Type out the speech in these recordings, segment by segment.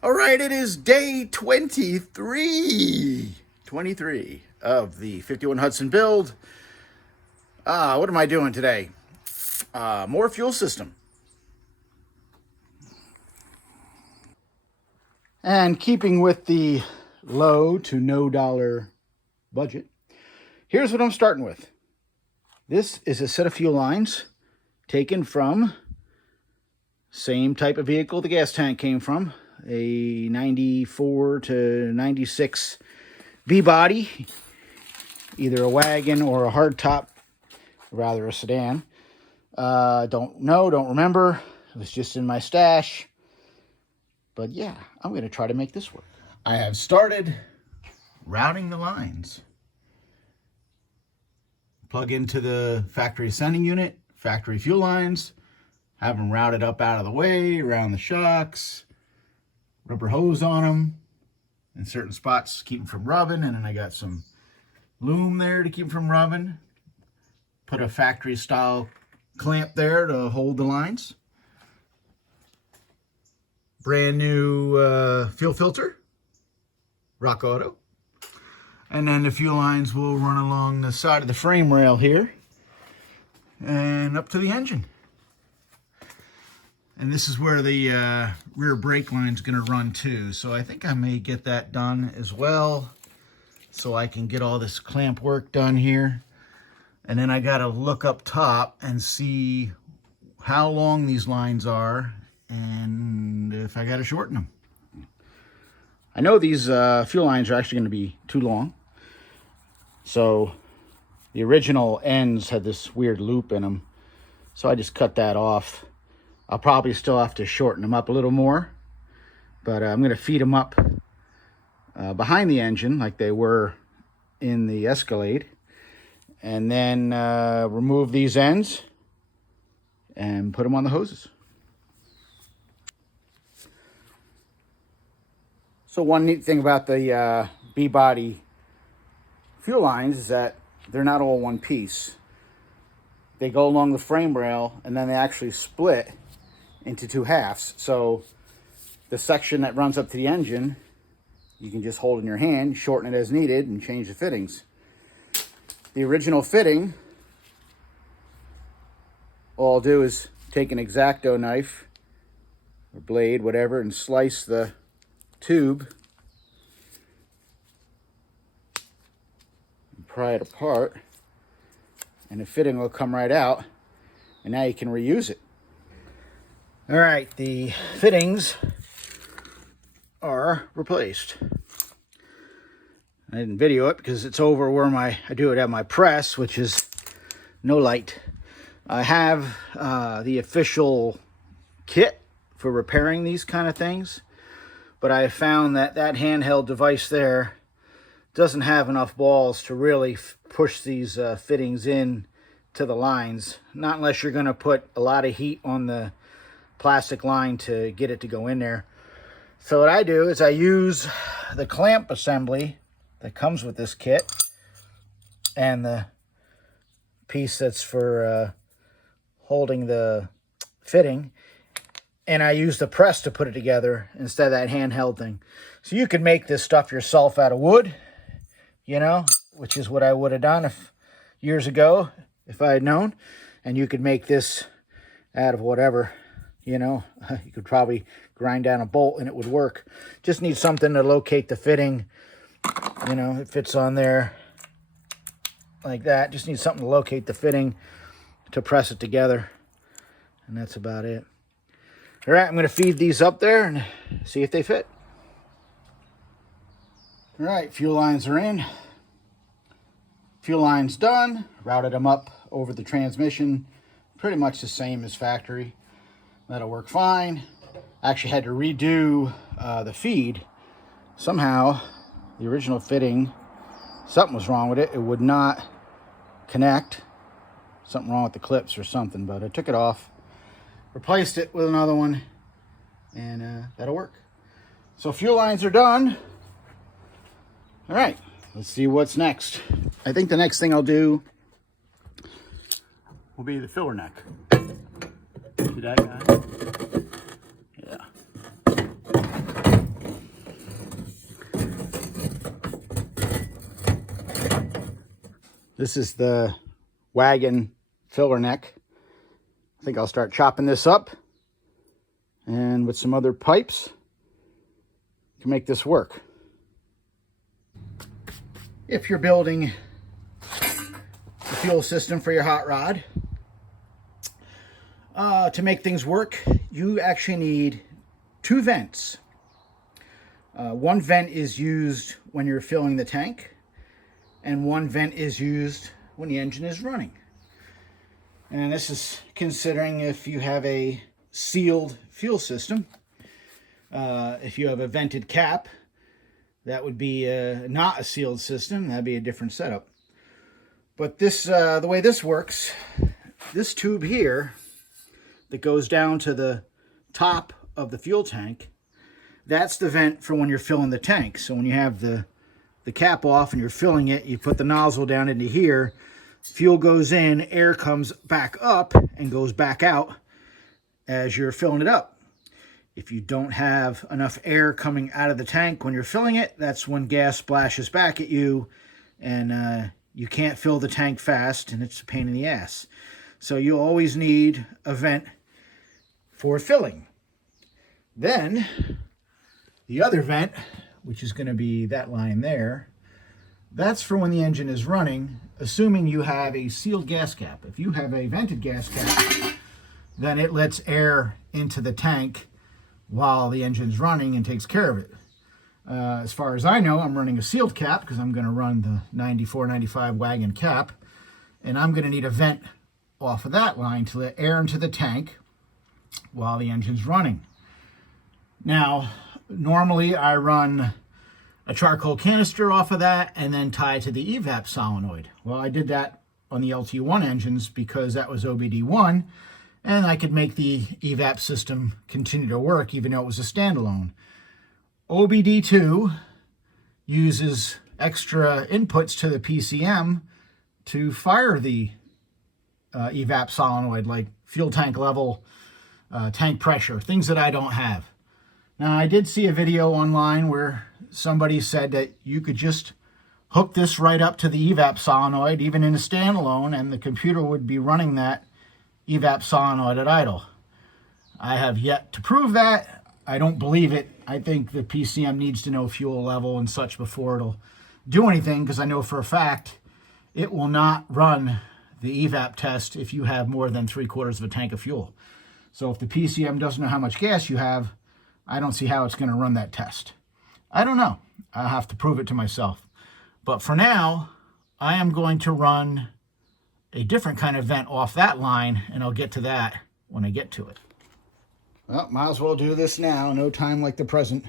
All right, it is day 23 of the 51 Hudson build. What am I doing today? More fuel system. And keeping with the low to no dollar budget, here's what I'm starting with. This is a set of fuel lines taken from same type of vehicle the gas tank came from, a 94 to 96 B-body, either a wagon or a hardtop, rather a sedan. Don't remember. It was just in my stash. But yeah, I'm going to try to make this work. I have started routing the lines. Plug into the factory sending unit, factory fuel lines, have them routed up out of the way, around the shocks, rubber hose on them in certain spots, keep them from rubbing, and then I got some loom there to keep them from rubbing. Put a factory style clamp there to hold the lines. Brand new fuel filter, Rock Auto. And then the fuel lines will run along the side of the frame rail here and up to the engine. And this is where the rear brake line is going to run too. So I think I may get that done as well, so I can get all this clamp work done here. And then I got to look up top and see how long these lines are and if I got to shorten them. I know these fuel lines are actually going to be too long. So the original ends had this weird loop in them. So I just cut that off. I'll probably still have to shorten them up a little more. But I'm going to feed them up behind the engine like they were in the Escalade. And then remove these ends and put them on the hoses. So one neat thing about the B-body fuel lines is that they're not all one piece. They go along the frame rail and then they actually split into two halves. So the section that runs up to the engine, you can just hold in your hand, shorten it as needed, and change the fittings. The original fitting, all I'll do is take an X-Acto knife or blade, whatever, and slice the tube and pry it apart, and the fitting will come right out, and now you can reuse it. All right, the fittings are replaced. I didn't video it because it's over where I do it at my press, which is no light. I have the official kit for repairing these kind of things, but I found that that handheld device there doesn't have enough balls to really push these fittings in to the lines, not unless you're going to put a lot of heat on the plastic line to get it to go in there. So what I do is I use the clamp assembly that comes with this kit and the piece that's for holding the fitting, and I use the press to put it together instead of that handheld thing. So you could make this stuff yourself out of wood, you know, which is what I would have done years ago if I had known. And you could make this out of whatever, you know. You could probably grind down a bolt and it would work. Just need something to locate the fitting. You know, it fits on there like that. Just need something to locate the fitting to press it together. And that's about it. All right, I'm going to feed these up there and see if they fit. All right, fuel lines are in. Fuel lines done. Routed them up over the transmission. Pretty much the same as factory. That'll work fine. Actually had to redo the feed. Somehow, the original fitting, something was wrong with it. It would not connect. Something wrong with the clips or something, but I took it off, replaced it with another one, and that'll work. So fuel lines are done. All right, let's see what's next. I think the next thing I'll do will be the filler neck. See that guy? Yeah. This is the wagon filler neck. I think I'll start chopping this up, and with some other pipes, can make this work. If you're building a fuel system for your hot rod, to make things work, you actually need two vents. One vent is used when you're filling the tank, and one vent is used when the engine is running. And this is considering if you have a sealed fuel system. If you have a vented cap, that would be not a sealed system. That'd be a different setup. But this, the way this works, this tube here that goes down to the top of the fuel tank, that's the vent for when you're filling the tank. So when you have the cap off and you're filling it, you put the nozzle down into here, fuel goes in, air comes back up and goes back out as you're filling it up. If you don't have enough air coming out of the tank when you're filling it, that's when gas splashes back at you, and you can't fill the tank fast, and it's a pain in the ass. So you always need a vent for filling. Then the other vent, which is going to be that line there, that's for when the engine is running, assuming you have a sealed gas cap. If you have a vented gas cap, then it lets air into the tank while the engine's running and takes care of it. As far as I know, I'm running a sealed cap because I'm going to run the 94-95 wagon cap, and I'm going to need a vent off of that line to let air into the tank while the engine's running. Now, normally I run a charcoal canister off of that and then tie to the evap solenoid. Well, I did that on the LT1 engines because that was OBD1, and I could make the evap system continue to work even though it was a standalone. OBD2 uses extra inputs to the PCM to fire the evap solenoid, like fuel tank level, tank pressure, things that I don't have. Now, I did see a video online where somebody said that you could just hook this right up to the evap solenoid, even in a standalone, and the computer would be running that evap solenoid at idle. I have yet to prove that. I don't believe it. I think the PCM needs to know fuel level and such before it'll do anything, because I know for a fact it will not run the evap test if you have more than 3/4 of a tank of fuel. So if the PCM doesn't know how much gas you have, I don't see how it's going to run that test. I don't know. I'll have to prove it to myself. But for now, I am going to run a different kind of vent off that line, and I'll get to that when I get to it. Well, might as well do this now. No time like the present.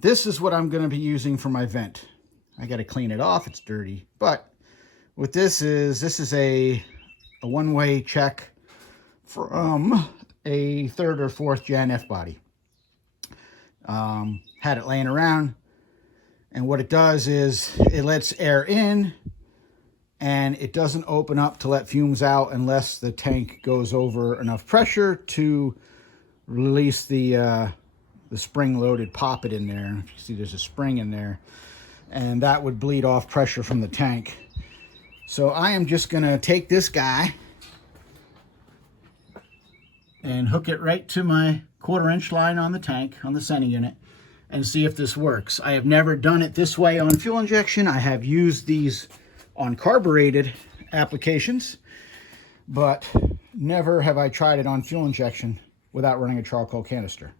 This is what I'm going to be using for my vent. I got to clean it off. It's dirty. But what this is a one-way check from a 3rd or 4th gen F-body. Had it laying around, and what it does is it lets air in, and it doesn't open up to let fumes out unless the tank goes over enough pressure to release the spring-loaded poppet in there. If you see, there's a spring in there, and that would bleed off pressure from the tank. So I am just going to take this guy and hook it right to my 1/4-inch line on the tank, on the center unit, and see if this works. I have never done it this way on fuel injection. I have used these on carbureted applications, but never have I tried it on fuel injection without running a charcoal canister.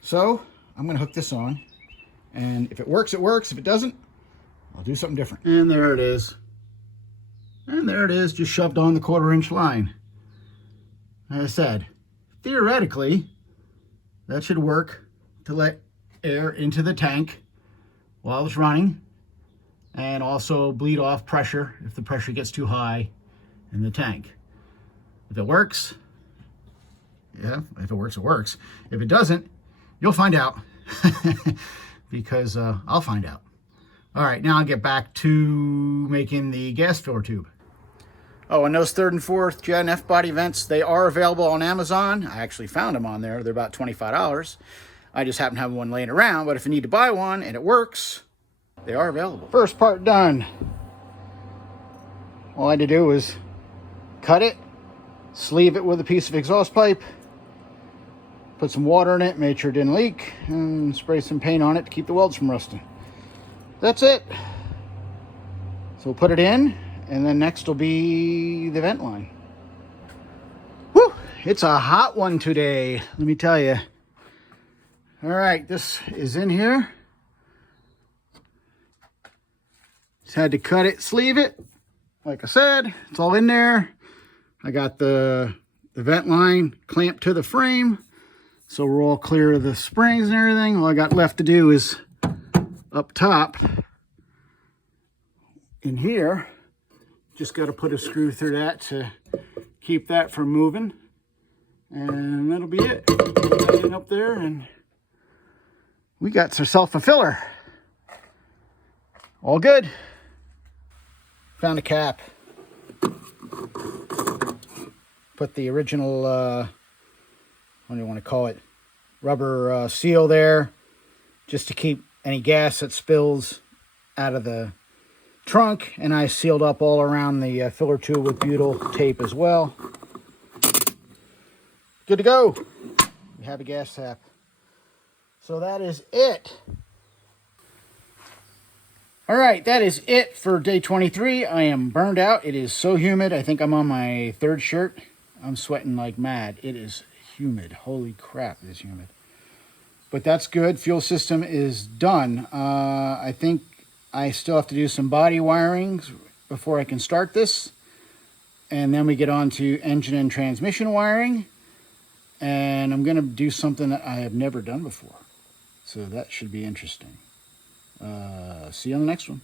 So I'm going to hook this on, and if it works, it works. If it doesn't, I'll do something different. And there it is. And there it is, just shoved on the 1/4-inch line. As I said, theoretically, that should work to let air into the tank while it's running, and also bleed off pressure if the pressure gets too high in the tank. If it works, yeah, if it works, it works. If it doesn't, you'll find out because I'll find out. All right, now I'll get back to making the gas filler tube. Oh, and those 3rd and 4th gen F-body vents, they are available on Amazon. I actually found them on there. They're about $25. I just happen to have one laying around, but if you need to buy one and it works, they are available. First part done. All I had to do was cut it, sleeve it with a piece of exhaust pipe, put some water in it, made sure it didn't leak, and spray some paint on it to keep the welds from rusting. That's it. So we'll put it in, and then next will be the vent line. Whew, it's a hot one today, let me tell you. All right, this is in here. Just had to cut it, sleeve it. Like I said, it's all in there. I got the vent line clamped to the frame, so we're all clear of the springs and everything. All I got left to do is up top in here, just got to put a screw through that to keep that from moving, and that'll be it. Put that in up there, and we got ourselves a filler. All good. Found a cap. Put the original, what do you want to call it, rubber seal there, just to keep any gas that spills out of the trunk. And I sealed up all around the filler tube with butyl tape as well. Good to go. We have a gas tap. So that is it. All right, that is it for day 23. I am burned out. It is so humid. I think I'm on my third shirt. I'm sweating like mad. It is humid. Holy crap, it is humid. But that's good. Fuel system is done. I think I still have to do some body wirings before I can start this. And then we get on to engine and transmission wiring. And I'm going to do something that I have never done before. So that should be interesting. See you on the next one.